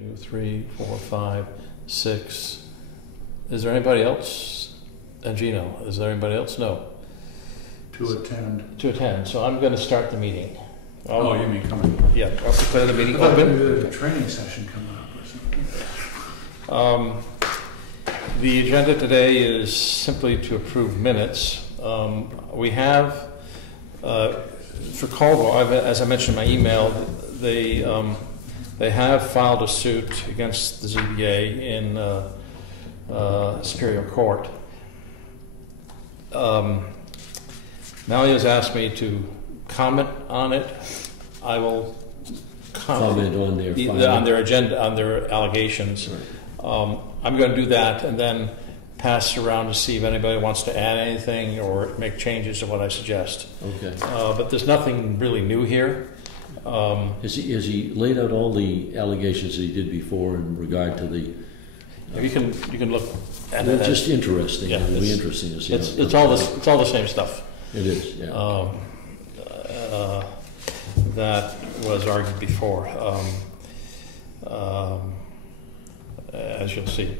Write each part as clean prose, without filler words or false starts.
2, 3, 4, 5, 6. Is there anybody else? And Gino, is there anybody else? No. To attend. To attend. So I'm going to start the meeting. Oh, you mean coming? Yeah, I'll declare the meeting Maybe open. there's a training session coming up or something. The agenda today is simply to approve minutes. We have, for Caldwell, as I mentioned in my email, they have filed a suit against the ZBA in Superior Court. Mallory has asked me to comment on it. I will comment on their agenda, on their allegations. Right. I'm going to do that and then pass around to see if anybody wants to add anything or make changes to what I suggest. Okay. But there's nothing really new here. Has he laid out all the allegations that he did before in regard to the? You can look at they're it. Just interesting. Yeah, It'll be interesting to see. It's all the same stuff. It is. Yeah. That was argued before, as you'll see.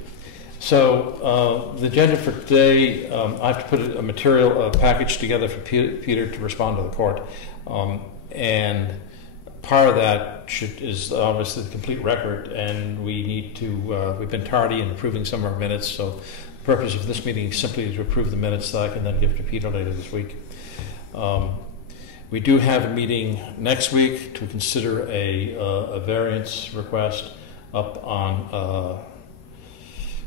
So the agenda for today, I have to put a package together for Peter to respond to the court, and part of that is obviously the complete record, and we need to. We've been tardy in approving some of our minutes, so the purpose of this meeting is simply to approve the minutes that I can then give to Peter later this week. We do have a meeting next week to consider a variance request up on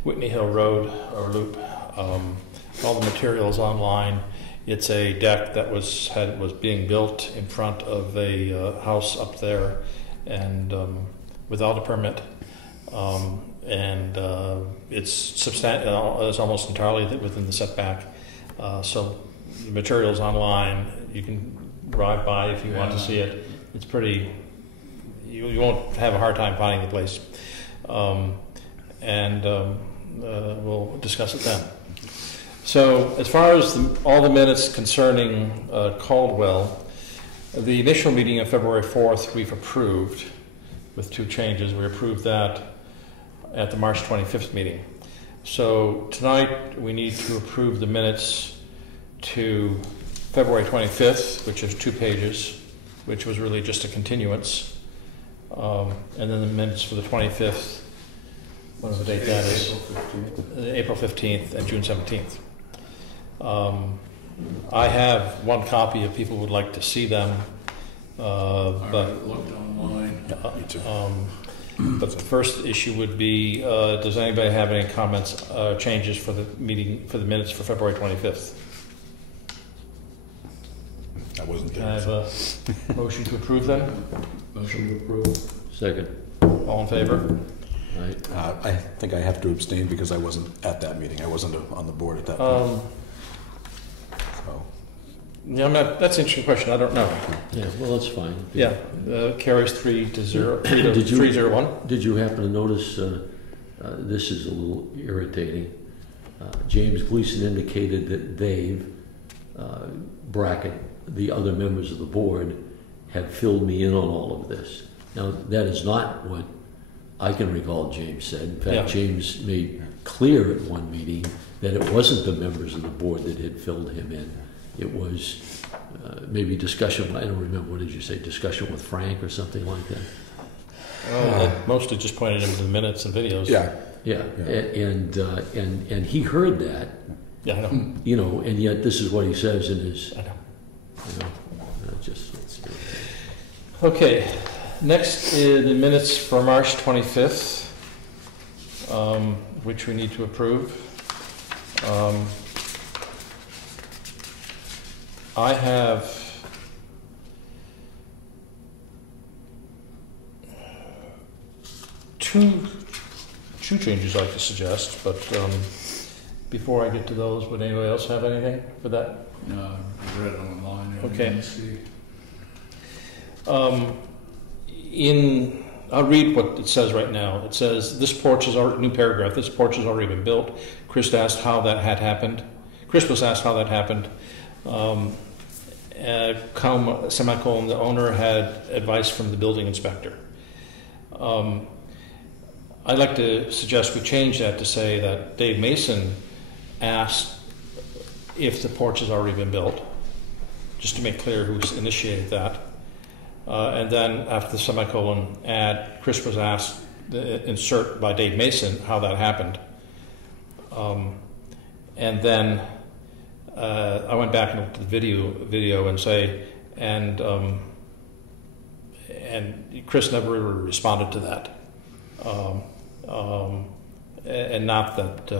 Whitney Hill Road or Loop. All the materials online. It's a deck that was being built in front of a house up there, and without a permit, and it's almost entirely within the setback. So the materials online. You can drive by if you want to see it. It's pretty. You won't have a hard time finding the place, and we'll discuss it then. So, as far as all the minutes concerning Caldwell, the initial meeting of February 4th we've approved with 2 changes. We approved that at the March 25th meeting. So tonight we need to approve the minutes to February 25th, which is 2 pages, which was really just a continuance. And then the minutes for the 25th, whatever date that is, April 15th and June 17th. I have one copy if people would like to see them. But looked online. But the first issue would be, does anybody have any comments, changes for the meeting, for the minutes for February 25th? I wasn't there. Can I have a motion to approve them? Motion to approve. Second. All in favor? Right. I think I have to abstain because I wasn't at that meeting. I wasn't on the board at that point. So. Yeah, that's an interesting question. I don't know. Yeah, well, that's fine. Yeah, carries 3-0, 3-0-1. Did you happen to notice, this is a little irritating, James Gleason indicated that Dave, bracket, the other members of the board, have filled me in on all of this. Now, that is not what I can recall James said. In fact, James made clear at one meeting that it wasn't the members of the board that had filled him in. It was maybe discussion, I don't remember, what did you say, discussion with Frank or something like that? That mostly just pointed him to the minutes and videos. Yeah. And he heard that. Yeah, I know. You know, and yet this is what he says in his. I know. You know, okay. Next is the minutes for March 25th, which we need to approve. I have two changes I'd like to suggest, but before I get to those, would anybody else have anything for that? No, I read it online. Okay. I'll read what it says right now. It says, this porch is already, new paragraph, this porch has already been built. Chris was asked how that happened. Semicolon, the owner had advice from the building inspector. I'd like to suggest we change that to say that Dave Mason asked if the porch has already been built, just to make clear who's initiated that. And then after the semicolon, add, Chris was asked, insert by Dave Mason how that happened. And then I went back and looked at the video and say, and Chris never really responded to that. And not that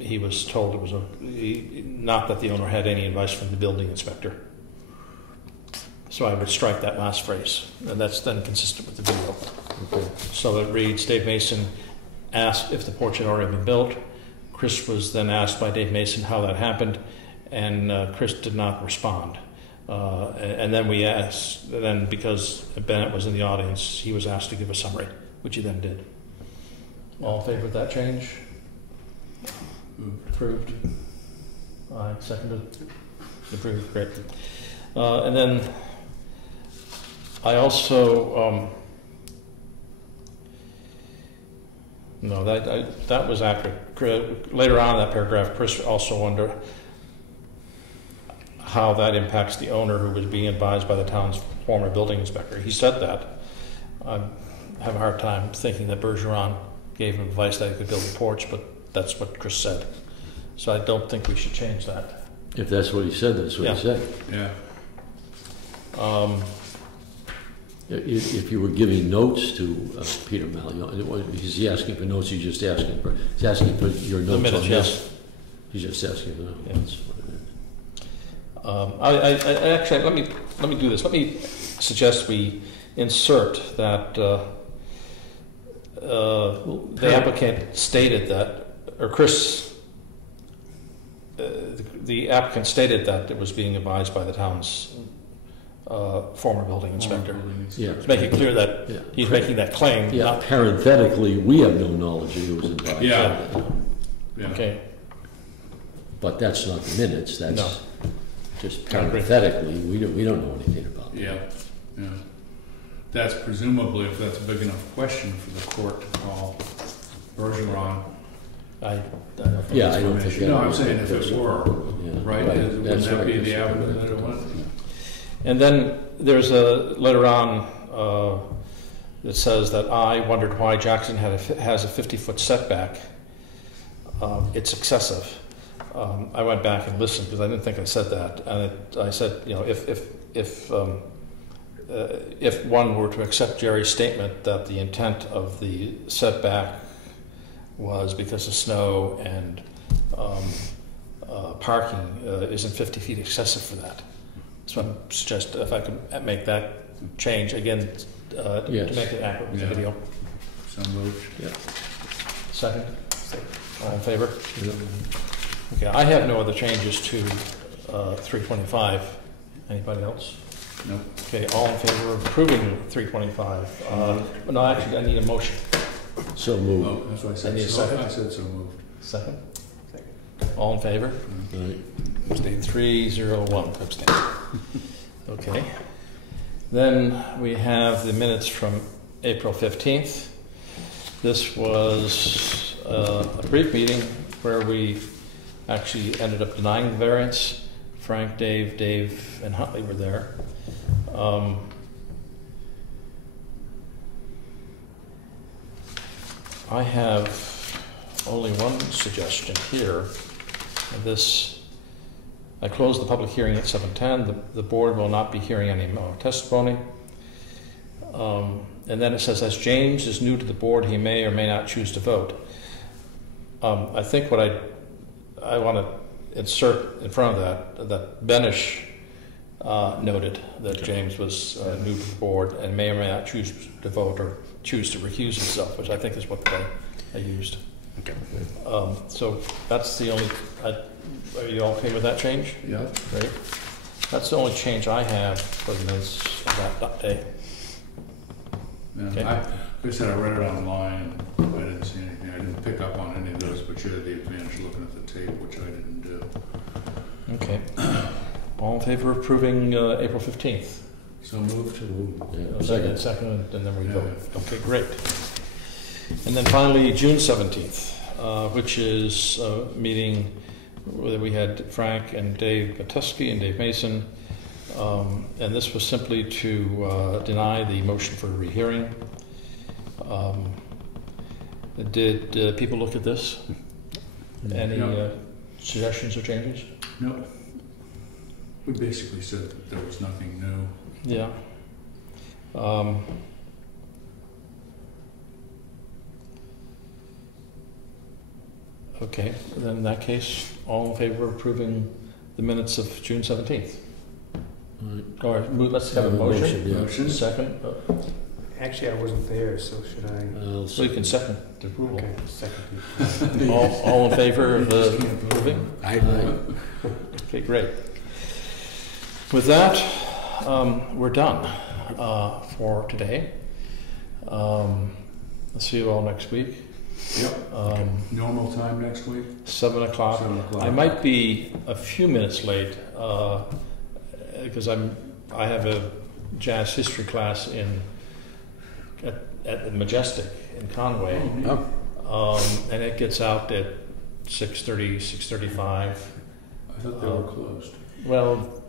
he was told it was not that the owner had any advice from the building inspector. So I would strike that last phrase, and that's then consistent with the video. Okay. So it reads, Dave Mason asked if the porch had already been built. Chris was then asked by Dave Mason how that happened, and Chris did not respond. And then we asked, then because Bennett was in the audience, he was asked to give a summary, which he then did. All in favor of that change? Approved. Aye, seconded. Approved, great. And then I also, no, that was accurate. Later on in that paragraph, Chris also wondered how that impacts the owner who was being advised by the town's former building inspector. He said that. I have a hard time thinking that Bergeron gave him advice that he could build a porch, but that's what Chris said. So I don't think we should change that. If that's what he said, that's what he said. Yeah. If you were giving notes to Peter Mallion, is he asking for notes? He's asking for your notes minutes, on yes. this. He's just asking for notes. Yeah. That's what it is. I actually let me do this. Let me suggest we insert that the applicant stated that, or Chris, the applicant stated that it was being advised by the town's former building inspector. Yeah. To make it clear that he's making that claim. Yeah. Not, Parenthetically, we have no knowledge that it was advised. Yeah. Yeah. okay. But that's not the minutes. That's No. just I agree. parenthetically. We don't know anything about it. Yeah. Yeah. That's presumably, if that's a big enough question for the court to call Bergeron. I don't think Yeah, it's I don't think permission. that No, I'm was- saying if it were, Yeah. right? Wouldn't That's that right. be the avenue that it went? And then there's a later on that says that I wondered why Jackson has a 50-foot setback. It's excessive. I went back and listened because I didn't think I said that, and I said, you know, if one were to accept Jerry's statement that the intent of the setback was because of snow and parking, isn't 50 feet excessive for that? So I'm suggest if I could make that change again Yes. to make it accurate with the Yeah. video. So moved. Yeah. Second. All in favor? Yeah. Okay, I have no other changes to 325. Anybody else? No. Okay, all in favor of approving 325? No, actually, I need a motion. So moved. Oh, that's what I said. I need a So- second. I said so moved. Second? All in favor? Right. Abstain. 301. Abstain. Okay. Then we have the minutes from April 15th. This was a brief meeting where we actually ended up denying the variance. Frank, Dave, and Huntley were there. I have only one suggestion here. I closed the public hearing at 7:10. The board will not be hearing any more testimony. And then it says, as James is new to the board, he may or may not choose to vote. I think what I want to insert in front of that Benish noted that James was new to the board and may or may not choose to vote or choose to recuse himself, which I think is what I used. Okay. So that's the only. Are you all okay with that change? Yeah. Great. That's the only change I have for the minutes of that day. Yeah. Okay. Like I said, I read it online. I didn't see anything. I didn't pick up on any of those, but you had the advantage of looking at the tape, which I didn't do. Okay. All in favor of approving April 15th? So moved. Yeah. Second. Second, and then we Yeah. vote. Okay, great. And then finally, June 17th, which is a meeting where we had Frank and Dave Matuski and Dave Mason. And this was simply to deny the motion for rehearing. Did people look at this? Any No. suggestions or changes? No. We basically said that there was nothing new. Yeah. Okay, then in that case, all in favor of approving the minutes of June 17th? Right. All right, let's have a motion. Yeah. Motion? Second, Actually, I wasn't there, so should I? I'll so you can second. second the approval. Okay, second. All in favor of the approving? Aye. Okay, great. With that, we're done for today. I'll see you all next week. Yep. Normal time next week? 7 o'clock. 7 o'clock. I might be a few minutes late because I have a jazz history class at the Majestic in Conway, and it gets out at 6:30, 6:35. I thought they were closed. Well,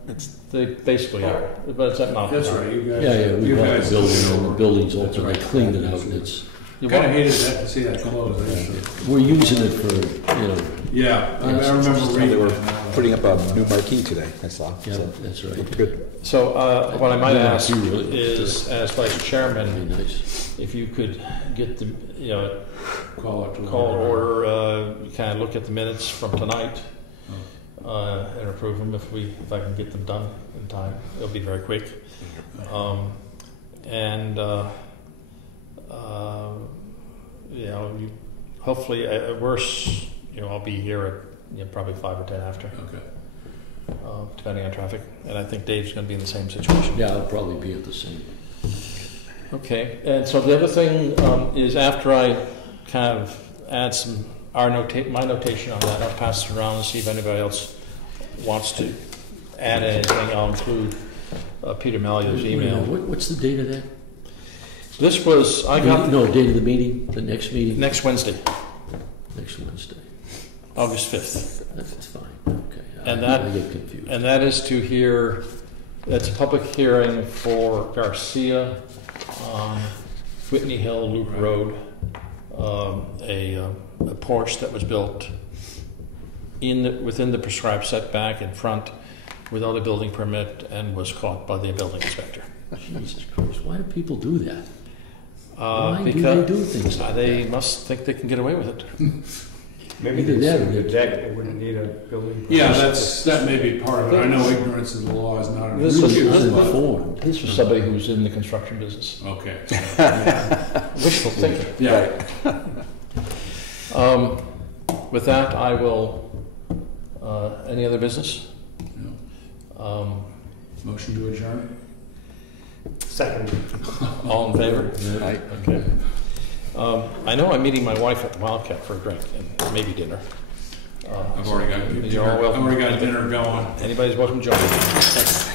they basically are, but it's at Mount. That's right, you guys. Yeah, we you bought guys- the building, the building's That's open, right. they cleaned it out, and it's, You Kind of want- hated that, to see that close. we're using it for, Yeah, I Yes. remember They reading were that. putting up a new marquee today, I saw. yeah, So, that's right. looked good. So what I might Yeah, ask you really- is, as vice That'd chairman, be nice. if you could get the Call it to call order, kind of look at the minutes from tonight and approve them if I can get them done in time. It'll be very quick. Hopefully at worst, I'll be here at probably 5 or 10 after, Okay. depending on traffic. And I think Dave's going to be in the same situation. Yeah, I'll probably be at the same. Okay, and so the other thing is after I kind of add my notation on that, I'll pass it around and see if anybody else wants to add anything. I'll include Peter Malio's email. What's the date of that? This was, I got No, date of the meeting, the next meeting? next Wednesday, Next Wednesday. August 5th. That's fine, okay. And I that- get confused. And that is to hear, that's a public hearing for Garcia on Whitney Hill Loop Road, a porch that was built within the prescribed setback in front without a building permit and was caught by the building inspector. Jesus Christ, why do people do that? Why do they Because do things like they that? must think they can get away with it. Maybe Either they that or said the they- deck, they wouldn't need a building. permit. Yeah, that may be part of it. I know ignorance of the law is not an This was- excuse, this but- Uninformed. This was somebody who was in the construction business. Okay. Wishful thinking. Yeah. With that, I will, any other business? No. Motion to adjourn? Second. All in favor? Aye. Okay. I know I'm meeting my wife at Wildcat for a drink and maybe dinner. I've already got You're all welcome. dinner going. Anybody's welcome to join me.